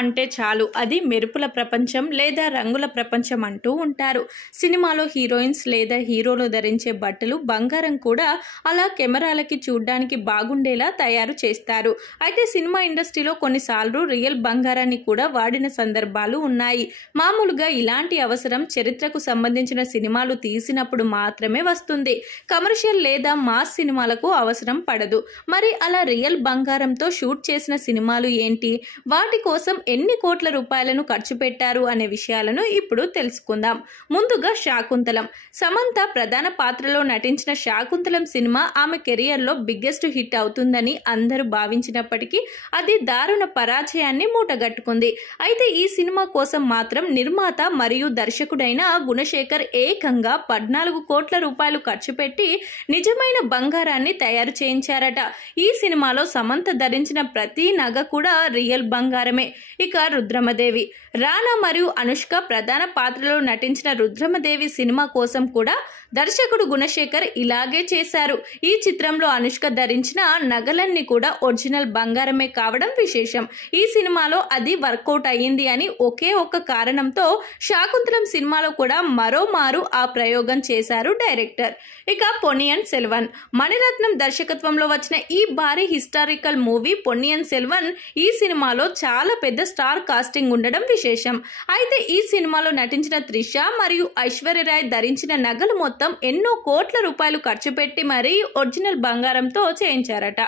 అంటే చాలు అది మెరుపుల ప్రపంచం లేదా రంగుల ప్రపంచం అంటూ ఉంటారు. సినిమాలో హీరోయిన్స్ లేదా హీరోలు ధరించే బట్టలు, బంగారం కూడా అలా కెమెరాలకి చూడ్డానికి బాగుండేలా తయారు చేస్తారు. అయితే సినిమా ఇండస్ట్రీలో కొన్నిసార్లు రియల్ బంగారాన్ని కూడా వాడిన సందర్భాలు ఉన్నాయి. మామూలుగా ఇలాంటి అవసరం చరిత్రకు సంబంధించిన సినిమాలు తీసినప్పుడు మాత్రమే వస్తుంది. కమర్షియల్ లేదా మాస్ సినిమాలకు అవసరం పడదు. మరి అలా రియల్ బంగారంతో షూట్ చేసిన సినిమాలు ఏంటి? వాటి కోసం ఎన్ని కోట్ల రూపాయలను ఖర్చు పెట్టారు అనే విషయాలను ఇప్పుడు తెలుసుకుందాం. ముందుగా శాకుంతలం. సమంత ప్రధాన పాత్రలో నటించిన శాకుంతలం సినిమా ఆమె కెరియర్లో బిగ్గెస్ట్ హిట్ అవుతుందని అందరూ భావించినప్పటికీ అది దారుణ పరాజయాన్ని మూటగట్టుకుంది. అయితే ఈ సినిమా కోసం మాత్రం నిర్మాత మరియు దర్శకుడైన గుణశేఖర్ ఏకంగా 14 కోట్ల రూపాయలు ఖర్చు పెట్టి నిజమైన బంగారాన్ని తయారు చేయించారట. ఈ సినిమాలో సమంత ధరించిన ప్రతి నగ కూడా రియల్ బంగారమే. ఇక రుద్రమదేవి. రానా మరియు అనుష్క ప్రధాన పాత్రలో నటించిన రుద్రమదేవి సినిమా కోసం కూడా దర్శకుడు గుణశేఖర్ ఇలాగే చేశారు. ఈ చిత్రంలో అనుష్క ధరించిన నగలన్నీ కూడా ఒరిజినల్ బంగారమే కావడం విశేషం. ఈ సినిమాలో అది వర్కౌట్ అయ్యింది అని ఒకే ఒక్క కారణంతో శాకుంతలం సినిమాలో కూడా మరోమారు ఆ ప్రయోగం చేశారు డైరెక్టర్. ఇక పొన్నియిన్ సెల్వన్. మణిరత్నం దర్శకత్వంలో వచ్చిన ఈ భారీ హిస్టారికల్ మూవీ పొన్నియిన్ సెల్వన్ ఈ సినిమాలో చాలా పెద్ద స్టార్ కాస్టింగ్ ఉండడం విశేషం. అయితే ఈ సినిమాలో నటించిన త్రిష మరియు ఐశ్వర్యరాయ్ ధరించిన నగలు మొత్తం ఎన్నో కోట్ల రూపాయలు ఖర్చు పెట్టి మరీ ఒరిజినల్ బంగారంతో చేయించారట.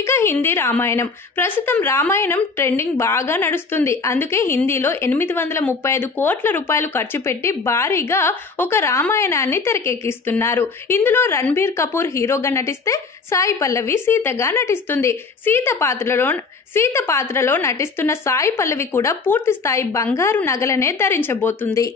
ఇక హిందీ రామాయణం. ప్రస్తుతం రామాయణం ట్రెండింగ్ బాగా నడుస్తుంది. అందుకే హిందీలో 835 కోట్ల రూపాయలు ఖర్చు పెట్టి భారీగా ఒక రామాయణాన్ని తెరకెక్కిస్తున్నారు. ఇందులో రణబీర్ కపూర్ హీరోగా నటిస్తే సాయి పల్లవి సీతగా నటిస్తుంది. సీత పాత్రలో నటిస్తున్న సాయి పల్లవి కూడా పూర్తి స్థాయి బంగారు నగలనే ధరించబోతుంది.